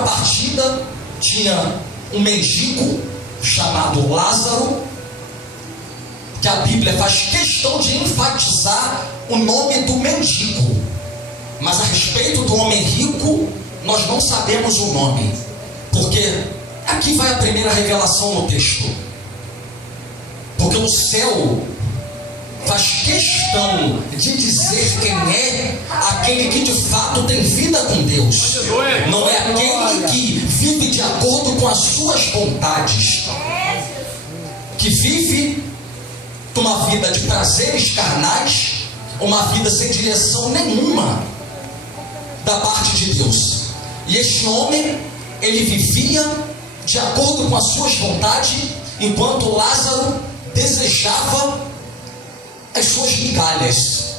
contrapartida, tinha um mendigo chamado Lázaro, que a Bíblia faz questão de enfatizar o nome do mendigo, mas a respeito do homem rico, nós não sabemos o nome, porque aqui vai a primeira revelação no texto, porque o céu faz questão de dizer quem é aquele que de fato tem vida com Deus. Não é aquele que vive de acordo com as suas vontades, que vive uma vida de prazeres carnais, uma vida sem direção nenhuma da parte de Deus. E este homem, ele vivia de acordo com as suas vontades, enquanto Lázaro desejava as suas migalhas.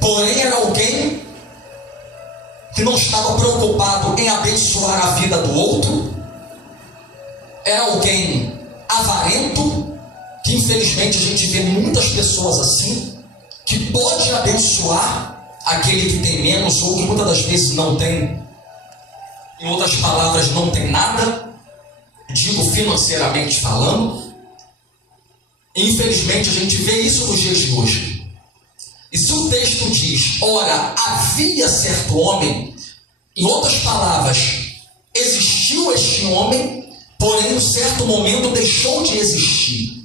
Porém, era alguém que não estava preocupado em abençoar a vida do outro, era alguém avarento, que infelizmente a gente vê muitas pessoas assim, que pode abençoar aquele que tem menos, ou que muitas das vezes não tem, em outras palavras, não tem nada, digo financeiramente falando. Infelizmente a gente vê isso nos dias de hoje. E se o texto diz, ora, havia certo homem, em outras palavras, existiu este homem, porém em certo momento deixou de existir.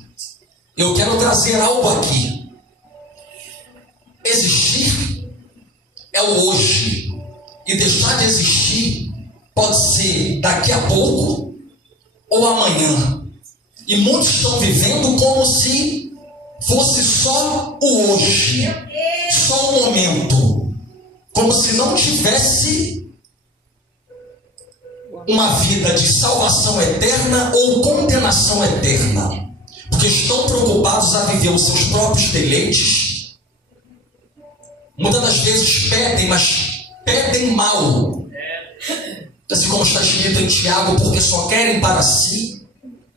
Eu quero trazer algo aqui. Existir é o hoje, e deixar de existir pode ser daqui a pouco ou amanhã. E muitos estão vivendo como se fosse só o hoje, só o momento, como se não tivesse uma vida de salvação eterna ou condenação eterna, porque estão preocupados a viver os seus próprios deleites. Muitas das vezes pedem, mas pedem mal, assim como está escrito em Tiago, porque só querem para si.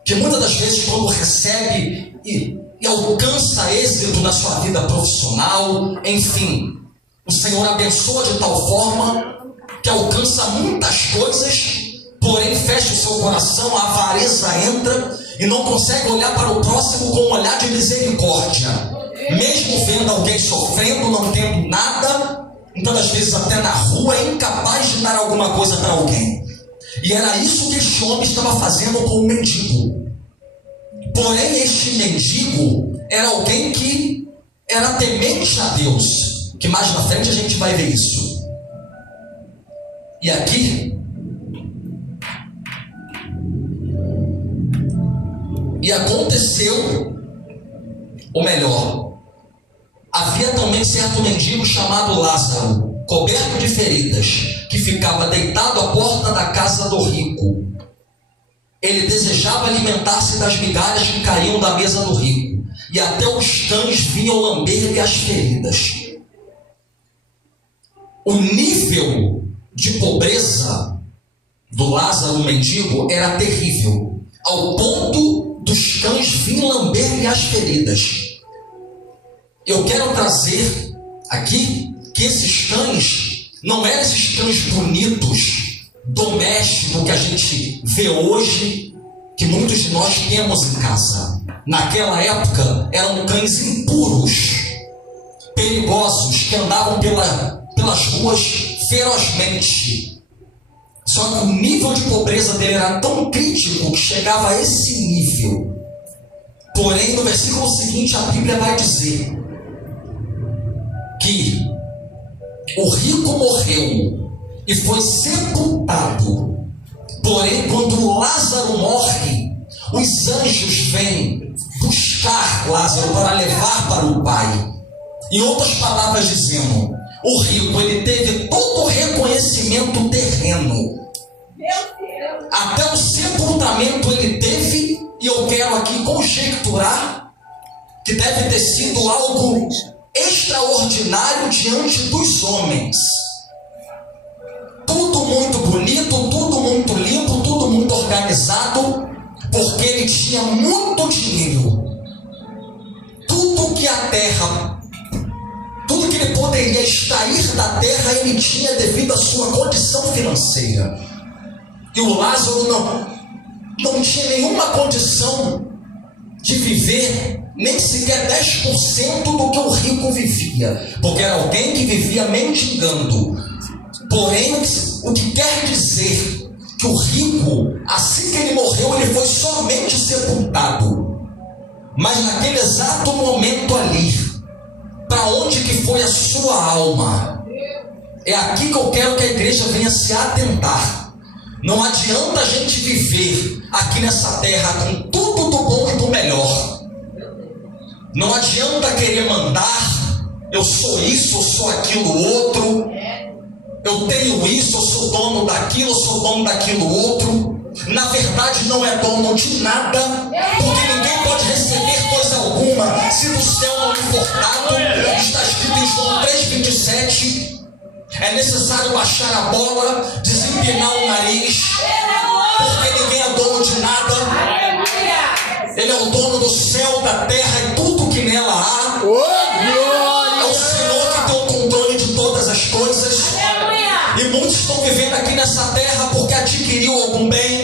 Que muitas das vezes, quando recebe e alcança êxito na sua vida profissional, enfim, o Senhor abençoa de tal forma que alcança muitas coisas, porém fecha o seu coração, a avareza entra e não consegue olhar para o próximo com um olhar de misericórdia, mesmo vendo alguém sofrendo, não tendo nada, muitas das vezes até na rua é incapaz de dar alguma coisa para alguém. E era isso que este homem estava fazendo com o mendigo. Porém, este mendigo era alguém que era temente a Deus, que mais na frente a gente vai ver isso. E aqui, e aconteceu, ou melhor, havia também certo mendigo chamado Lázaro, coberto de feridas, que ficava deitado à porta da casa do rico. Ele desejava alimentar-se das migalhas que caíam da mesa do rico, e até os cães vinham lamber-lhe as feridas. O nível de pobreza do Lázaro, o mendigo, era terrível, ao ponto dos cães virem lamber-lhe as feridas. Eu quero trazer aqui que esses cães não eram esses cães bonitos, domésticos, que a gente vê hoje, que muitos de nós temos em casa. Naquela época eram cães impuros, perigosos, que andavam pelas ruas ferozmente. Só que o nível de pobreza dele era tão crítico que chegava a esse nível. Porém, no versículo seguinte, a Bíblia vai dizer que o rico morreu e foi sepultado. Porém, quando Lázaro morre, os anjos vêm buscar Lázaro para levar para o Pai. Em outras palavras dizendo, o rico, ele teve todo o reconhecimento terreno. Até o sepultamento ele teve, e eu quero aqui conjecturar que deve ter sido algo extraordinário diante dos homens. Tudo muito bonito, tudo muito limpo, tudo muito organizado, porque ele tinha muito dinheiro. Tudo que a terra, tudo que ele poderia extrair da terra, ele tinha devido à sua condição financeira. E o Lázaro não tinha nenhuma condição de viver nem sequer 10% do que o rico vivia, porque era alguém que vivia mendigando. Porém, o que quer dizer que o rico, assim que ele morreu, ele foi somente sepultado. Mas naquele exato momento ali, para onde que foi a sua alma? É aqui que eu quero que a igreja venha se atentar. Não adianta a gente viver aqui nessa terra com tudo do bom e do melhor. Não adianta querer mandar, eu sou isso, eu sou aquilo outro, eu tenho isso, eu sou dono daquilo, eu sou dono daquilo outro. Na verdade não é dono de nada, porque ninguém pode receber coisa alguma se do céu não lhe for dado. Está escrito em João 3,27. É necessário baixar a bola, desempinar o nariz, porque ninguém é dono de nada. Ele é o dono do céu, da terra e tudo que nela há. É o Senhor que tem o controle de todas as coisas. E muitos estão vivendo aqui nessa terra porque adquiriu algum bem,